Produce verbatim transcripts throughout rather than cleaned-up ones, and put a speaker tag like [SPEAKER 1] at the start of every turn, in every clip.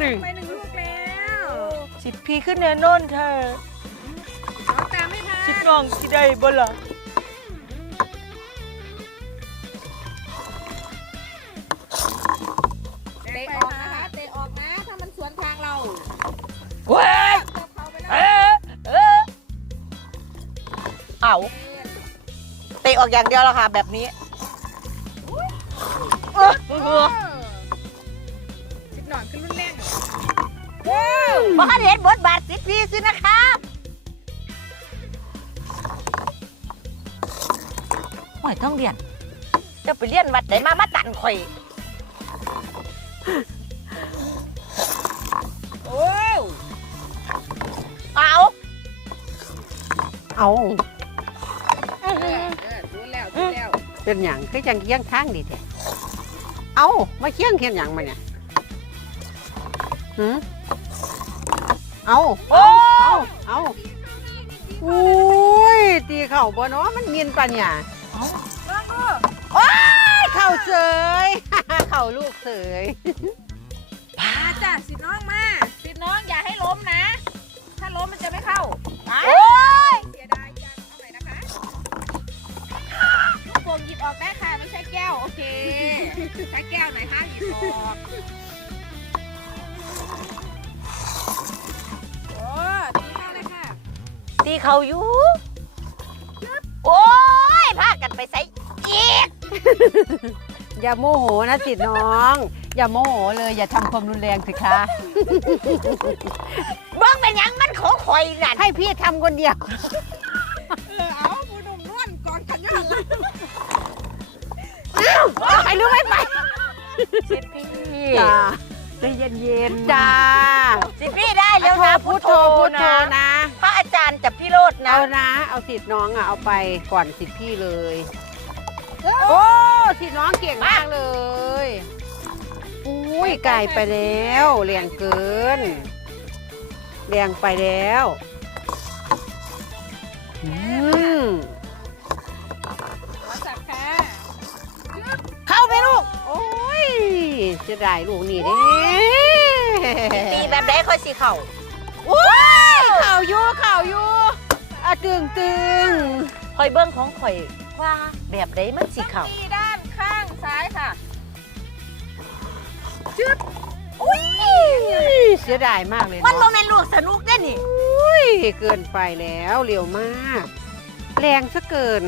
[SPEAKER 1] ตึง
[SPEAKER 2] ไปหนึ่งลูกแล้ว
[SPEAKER 1] สิบพี่ขึ้นแน่นอนเธอ
[SPEAKER 2] น้องตามไม่ทัน
[SPEAKER 1] สิบน้องสิได้บ่ล่ะ
[SPEAKER 2] เตะออกนะคะเตะออกนะถ้ามันสวนทางเรา
[SPEAKER 1] เว้ย
[SPEAKER 2] เติมเขาไปแล้ว
[SPEAKER 1] เออเออเอาเตะออกอย่างเดียวแล้วค่ะแบบนี้เออเออ
[SPEAKER 2] สิบหน่อยขึ้นรุ่นแรก
[SPEAKER 1] บ้านเห็นบทบาทสิบพี่สินะคะโอ้ยต้องเรียนจะไปเรียนวัดไหนมามาตันข่อย
[SPEAKER 2] โอ้ย
[SPEAKER 1] เอา
[SPEAKER 3] เอา
[SPEAKER 2] เออเออรู้แล้วรู้แล้ว
[SPEAKER 3] เป็นหยังคือจังเคียงข้างดีแท้เอามาเคียงเคียงหยังมาเนี่ยหืมเอา
[SPEAKER 1] โอ้
[SPEAKER 3] เอาเอาอุ้ยตีเข่าบ่เนาะมันเงียนปัญญา
[SPEAKER 2] ลองดู
[SPEAKER 3] โอ้ยเข่าเสย เข่าลูกเสย
[SPEAKER 2] มาจ้ะสิบน้องมาสิบน้องอย่าให้ล้มนะ ถ้าล้มมันจะไม่เข้าไป
[SPEAKER 1] โอ้ย
[SPEAKER 2] เสียดายจังเอาใหม่นะคะลูกโป่งหยิบออกได้ค่ะไม่ใช่แก้วโอเคใช้แก้วไหนห้ามหยิบออกโอ้ตีเข้าเลยค่ะ
[SPEAKER 1] ตีเขาอยู่โอ้ยพากันไปใส่อีก
[SPEAKER 3] อย่าโมโหนะสิน้อง อย่าโมโหเลยอย่าทำความรุนแรงสิคะ
[SPEAKER 1] เบิ่งเป็นหยังมันของข่อยนั่น
[SPEAKER 3] ให้พี่ทำคนเดียว
[SPEAKER 2] เออเอาผู้หนุ่มนวลก่อนขันย้อนหลัง
[SPEAKER 3] ไปหรือไม่ไป
[SPEAKER 1] สิบพี่
[SPEAKER 3] จ้า
[SPEAKER 1] ใจเย็น
[SPEAKER 3] จ้า
[SPEAKER 1] สิบพี่ได้แล้วนะ
[SPEAKER 3] พุทโธพุทโธนะ
[SPEAKER 1] พระอาจารย์จับพี่โรดนะ
[SPEAKER 3] เอานะ เอาสิทธิ์น้องอ่ะเอาไปก่อนสิทธิ์พี่เลย โอ้สิทธิ์น้องเก่งมากเลยอุ้ยไก่ไปแล้วแรงเกินแรงไปแล้วอืม
[SPEAKER 2] ขอจับค่ะ
[SPEAKER 3] เข้าไปลูก โอ้ยจะได้ลูกนี่เด้
[SPEAKER 1] ตีแบบไหนค่อยสิเข่า
[SPEAKER 3] โอ้ยเข่าอยู่เข่าอยู่อะตึงตึง
[SPEAKER 1] ข่อยเบิ้งของข่อยว่าแบบไหนมันสิเข่า
[SPEAKER 2] ตีด้านข้างซ้ายค่ะ
[SPEAKER 3] อุ้ยเสียดายมากเลย
[SPEAKER 1] มันโม
[SPEAKER 3] เนาะ
[SPEAKER 1] เมนลูกสนุกได้นี่
[SPEAKER 3] อุ้ยเกินไปแล้วเร็วมาก แรงซะเกิน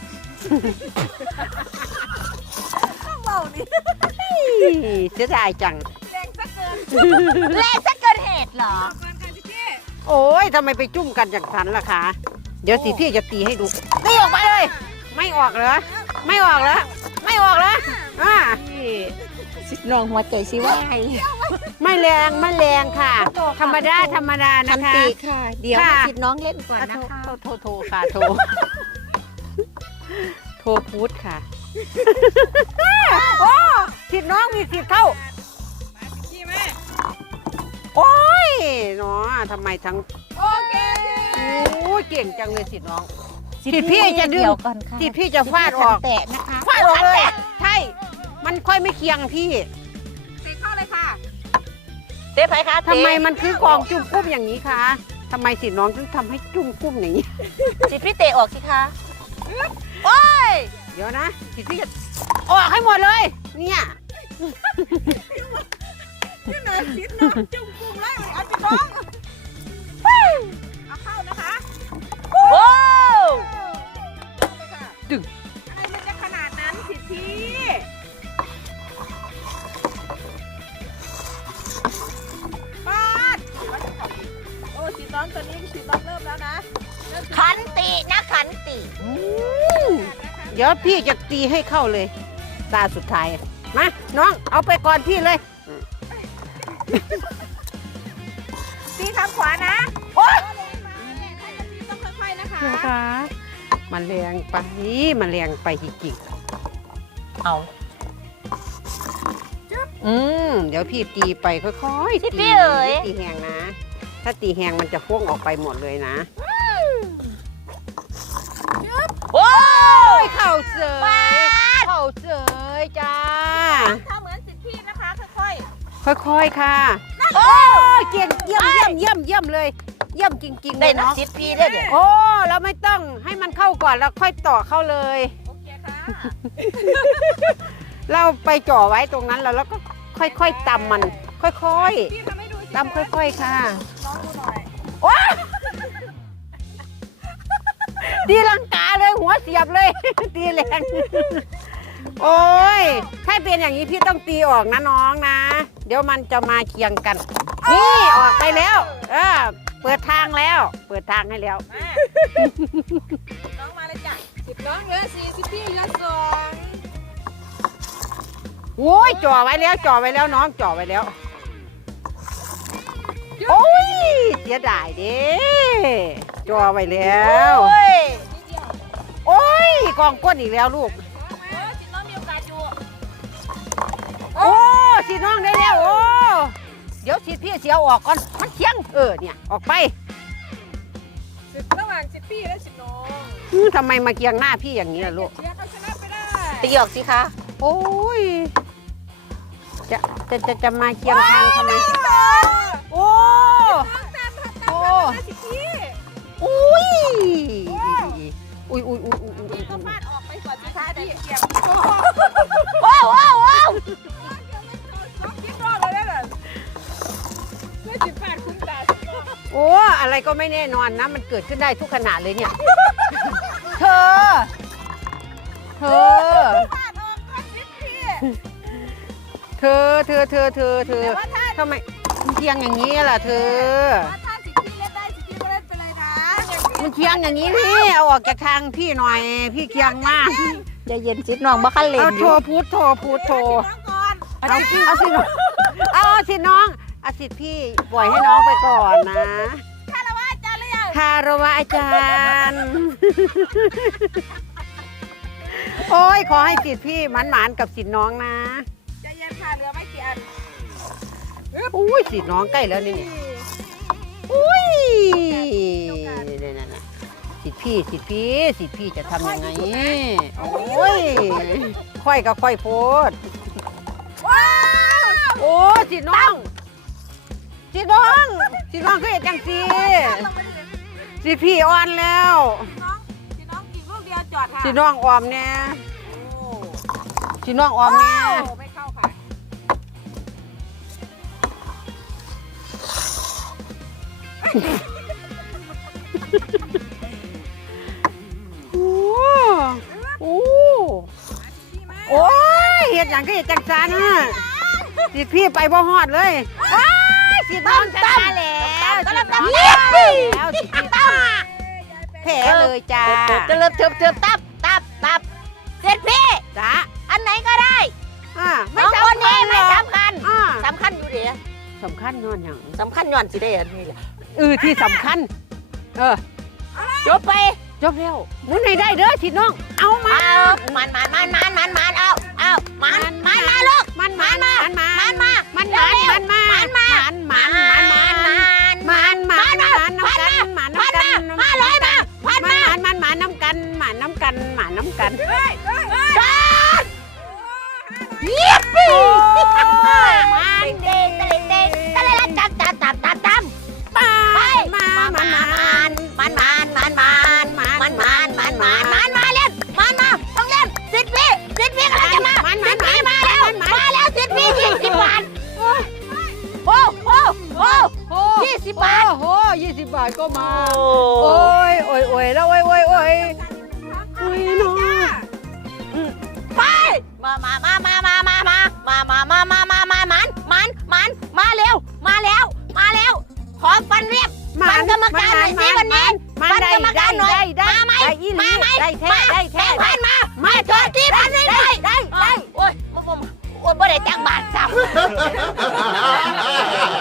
[SPEAKER 2] ต้องเบาดิ
[SPEAKER 3] เสียดายจัง
[SPEAKER 2] แรงซะเกิน
[SPEAKER 1] แรงซะเกินเหตุเหรอ
[SPEAKER 2] ก่อนค่ะพี่เจ้
[SPEAKER 3] โอ้ยทำไมไปจุ่มกันจากสันล่ะคะ เดี๋ยวสิพี่จะตีให้ดู
[SPEAKER 1] ตีออกมาเลย
[SPEAKER 3] ไม่ออกเหรอ ไม่ออกเหรอ ไม่ออกเหรออ่า
[SPEAKER 1] สิน้องหัวใจสิว่าไง
[SPEAKER 3] ไม่แรงไม่แรงค่ะ ธรรมดาธรรมดานะคะ
[SPEAKER 1] ตีค่ะ เดี๋ยว
[SPEAKER 3] ค่ะ
[SPEAKER 1] สิน้องเล่นก่อนนะคะ
[SPEAKER 3] โทรโทรโทรค่ะโทร โทรพูดค่ะ โอ้สิทธิ์น้องมีสิทธิ์เข้า
[SPEAKER 2] มาพี่กี้แม่
[SPEAKER 3] โอ้ยเนาะทำไมทั้ง
[SPEAKER 2] โอเค
[SPEAKER 3] โอ้ยเก่งจังเลยสิทธิ์น้อง สิทธิ์พี่จะดึง
[SPEAKER 1] เดี๋ยวก่อนค่ะ
[SPEAKER 3] สิทธิ์พี่จะฟาดออก
[SPEAKER 1] แตะนะคะ
[SPEAKER 3] ฟาดออกเลย ใช่ มันค่อยไม่เคียงพี่
[SPEAKER 2] เตะเข้าเลยค่ะ
[SPEAKER 1] เตะไปคะ
[SPEAKER 3] ทำไมมันคือกองจุ่มกุ้มอย่างนี้คะทำไมสิทธิ์น้องถึงทำให้จุ่มกุ้มอย่างนี้
[SPEAKER 1] สิพี่เตะออกสิคะโอ้ย
[SPEAKER 3] เดี๋ยวนะสิทธิ์พี่จะออกให้หมดเลย เนี่ย
[SPEAKER 2] พี่หน่อยพี่น้องจุ่มกลุ่มไล่เอาพี่น้องเอาเข้านะคะ
[SPEAKER 1] โอ้
[SPEAKER 3] ดึง
[SPEAKER 2] อะไรมันจะขนาดนั้นสิพี่บาดโอ้สีน้องตัวนี้สีน้องเริ่มแล้วนะเริ่ม
[SPEAKER 1] ขันตินะขันติ
[SPEAKER 3] อืมเดี๋ยวพี่จะตีให้เข้าเลย ตาสุดท้าย มา น้อง เอาไปก่อนพี่เลย
[SPEAKER 2] ตีทางขวานะ
[SPEAKER 1] โอ๊ย
[SPEAKER 2] ต้องค่อยๆนะคะ
[SPEAKER 3] นะคะมันแรงไป มันแรงไปจริง
[SPEAKER 1] เอา
[SPEAKER 3] ๆอืม เดี๋ยวพี่ตีไปค่อยๆ
[SPEAKER 1] สิ
[SPEAKER 3] ตี
[SPEAKER 1] พี่เอ๋ย
[SPEAKER 3] ตีแหงนะ ถ้าตีแหงมันจะพ่วงออกไปหมดเลยนะ
[SPEAKER 1] โอ้
[SPEAKER 3] โอ้
[SPEAKER 1] ย
[SPEAKER 3] ยเข่าเสยเข่าเสยจ้า
[SPEAKER 2] ถ้าเหมือนสิทธิ์พี่นะคะค่อย
[SPEAKER 3] ค่อยๆ ค่ะ
[SPEAKER 2] ๆนั่น
[SPEAKER 3] โอ้เก่งเยี่ยมเยี่ยมเยี่ยมเยี่ยมเลยเยี่ยมจริงๆเล
[SPEAKER 1] ได้
[SPEAKER 3] ย
[SPEAKER 1] นัก
[SPEAKER 3] เนาะ
[SPEAKER 1] สิบปีได้เดี๋ยว
[SPEAKER 3] โอ้เราไม่ต้องให้มันเข้าก่อนแล้วค่อยต่อเข้าเลย
[SPEAKER 2] โอเคค่ะ
[SPEAKER 3] เราไปจ่อไว้ตรงนั้นแล้วแล้วก็ค่อยๆตำมัน ค่อย
[SPEAKER 2] พี่ทำให้ดูสิ
[SPEAKER 3] ๆตำค่อยๆค่ะ
[SPEAKER 2] น้องดูหน่อย
[SPEAKER 3] ตีลังกาเลยหัวเสียบเลย ตีแรงโอ้ยถ้าเป็นอย่างนี้พี่ต้องตีออกนะน้องนะ เดี๋ยวมันจะมาเคียงกันนี่ออกไปแล้วเออเปิดทางแล้ว เปิดทางให้แล้ว
[SPEAKER 2] มาน้องมาเลยจ้ะสิบน้องเหลือสี่สิบพี่เหลือสอง
[SPEAKER 3] โอ้ยจ่อไว้แล้วจ่อไว้แล้วน้องจ่อไว้แล้วโอ้ยเสียดายเด้จ่อไว้แล้ว
[SPEAKER 1] โอ้ย
[SPEAKER 2] นิดเดียว
[SPEAKER 3] โอ้ยกองก้นอีกแล้วลูก
[SPEAKER 2] เออสิบน้องมีโอกาสอยู่
[SPEAKER 3] โอ้สีน้องได้แล้วโอ้เดี๋ยวสีพี่เสียวออกก่อนมันเสียงเออเนี่ยออกไป
[SPEAKER 2] สิบระหว่างสิบพี่และสิบน้อง
[SPEAKER 3] อื้อทำไมมาเกียงหน้าพี่อย่างนี้ล่ะลูก
[SPEAKER 2] เชียร์เขาชนะไปได้
[SPEAKER 1] ตีออกสิคะ
[SPEAKER 3] โอ้ยจะจะจะจะมาเคียงทางทำไมโอ้
[SPEAKER 2] ตามตามตาม
[SPEAKER 3] โอ้
[SPEAKER 2] ตามสิบพี่
[SPEAKER 3] อุ้ยอุ้ยอุ้ยอุ้ยอุ้ยอุ้ย
[SPEAKER 2] พี่ก็ฟาดออกไปก่อนสิคะพี่เกียบ
[SPEAKER 1] ว้าวว้าวว้าว
[SPEAKER 2] น้องคิดรอดเลยนะเพื่อสิบฟาดคุ้มตาสิบน้อง
[SPEAKER 3] โอ้อะไรก็ไม่แน่นอนนะ มันเกิดขึ้นได้ทุกขณะเลยเนี่ย เธอ เธอ
[SPEAKER 2] ฟาดออกก่อนสิบพี่
[SPEAKER 3] เธอ เธอ เธอ เธอ เธอ
[SPEAKER 2] แต่ว่าถ้า
[SPEAKER 3] ทำไมมันเคียงอย่างนี้ล่ะเธอ
[SPEAKER 2] ว่าถ้าสิบพี่เล่นได้สิบพี่ก็เล่นไปเลยนะ
[SPEAKER 3] มันเคียงอย่างนี้พี่เอาออกจากทางพี่หน่อย พี่เคียงมาก
[SPEAKER 1] ใจเย็นสิน้องบ่คันเล่น
[SPEAKER 3] เอา
[SPEAKER 1] อ
[SPEAKER 3] โท
[SPEAKER 1] ยู่
[SPEAKER 3] รพูดโทรพูดโทร
[SPEAKER 2] น้องก่อน
[SPEAKER 3] เอาเอาสิน้องเอาเอาสิน้องเอาสิพี่ปล่อยให้น้องไปก่อนนะ
[SPEAKER 2] คารวะอาจารย์หรือยัง
[SPEAKER 3] คารวะอาจารย์ โอ้ยขอให้สิทธิ์พี่หมันๆกับสิทธิ์น้องนะ
[SPEAKER 2] ใจเย็นค่ะเหลือไม่กี่อัน
[SPEAKER 3] อุ้ยสิทธิ์น้องใกล้แล้วนี่เนี่ยอุ้ยนี่ๆๆสิทธิ์พี่สิทธิ์พี่สิทธิ์พี่จะทำยังไงโอ้ยค่อยกับค่อยโพด
[SPEAKER 2] ว้าว
[SPEAKER 3] โอ้สิทธิ์น้องสิทธิ์น้องสิทธิ์น้องก็เห็นจังสิ
[SPEAKER 2] ลงไปดิ
[SPEAKER 3] สิทธิ์พี่อ่อนแล้ว
[SPEAKER 2] น้องสิน้องกินลูกเดียวจอดค่ะ
[SPEAKER 3] สิทธิ์น้องออมเนี่ย
[SPEAKER 2] โอ้
[SPEAKER 3] สิทธิ์น้องออมเนี่ย
[SPEAKER 2] โอ้ไม่เข้าค่ะ
[SPEAKER 3] โอ้โอ้
[SPEAKER 2] พี่มา
[SPEAKER 3] โอ้ยเห็ดอย่างก็เห็ดจังจันอ่ะสิพี่ไปบ่ฮอดเลยอ้ายสิน้องชนะแล้วสิน้องชนะแล้วสิพี่แพ้เลยจ้า
[SPEAKER 1] เติบเติบเติบตับตับตับเสร็จพี่
[SPEAKER 3] จ้า
[SPEAKER 1] อันไหนก็ได้
[SPEAKER 3] อ่า
[SPEAKER 1] สองคนนี้ไม่สำคัญ
[SPEAKER 3] อ่า
[SPEAKER 1] สำคัญอยู่เดียว
[SPEAKER 3] สำคัญย้อนอย่าง
[SPEAKER 1] สำคัญย้อนสิได้อันนี้แหละ
[SPEAKER 3] เออที่สำคัญ เออ
[SPEAKER 1] จบไป
[SPEAKER 3] จบแล้วหมุนให้ได้เด้อสิน้อง เอามา
[SPEAKER 1] เอามันมันมันมันมันมันเอาเอามันมันมาลูก
[SPEAKER 3] มันมันมันมา
[SPEAKER 1] มันมา
[SPEAKER 3] มัน
[SPEAKER 1] เร็
[SPEAKER 3] มัน
[SPEAKER 1] ว
[SPEAKER 3] มันมา
[SPEAKER 1] มันมา
[SPEAKER 3] มันมันมันมันมันมันมันน้ำกันมันน้ำกัน
[SPEAKER 1] มาเลยมาพัน
[SPEAKER 3] มัน
[SPEAKER 1] มา
[SPEAKER 3] มันมันมันน้ำกันมันน้ำกันมันน้ำกัน
[SPEAKER 2] เฮ้ยเฮ้ยเฮ้ย
[SPEAKER 1] จอดเยียบปีมันเด้งตะลิงเด้งตะลิงจับจับจับจับจับ
[SPEAKER 3] ไปมามันมัน
[SPEAKER 1] มันมันมันมันมันมันมันมันมันมาเล่นมันมาต้องเล่นสิทธิ์พี่สิทธิ์พี่กำลังจะมาสิทธิ์พี่มาแล้วมาแล้วสิทธิ์พี่ยี่สิบบาทโอ้โอ้โอ้ยี่สิบบาท
[SPEAKER 3] โอ้โหยี่สิบบาทก็มา โอ้ยโอ้ยโอ้ยแล้วโอ้ยโอ้ยโอ้ยโอ้ยน้อง
[SPEAKER 1] ไปมามามามามามามามามามามามามามันมันมันมาเร็วมาแล้วมาแล้วขอฟันเรียบฟันกรรมการหน่อยสิวันนี้
[SPEAKER 3] มัน
[SPEAKER 1] ฟัน
[SPEAKER 3] ได้
[SPEAKER 1] กรรมกา
[SPEAKER 3] ได้
[SPEAKER 1] รหน่อย
[SPEAKER 3] ได้ได้
[SPEAKER 1] มาไหม
[SPEAKER 3] ได้อีหลี
[SPEAKER 1] มาไหม
[SPEAKER 3] ได้แท้ได้แท้
[SPEAKER 1] พันมามาจอดที่พันไม่ได้ได้ได้โอ้ยโอ้ยโอ้ยบ่ได้จ้างบาทซ้ำ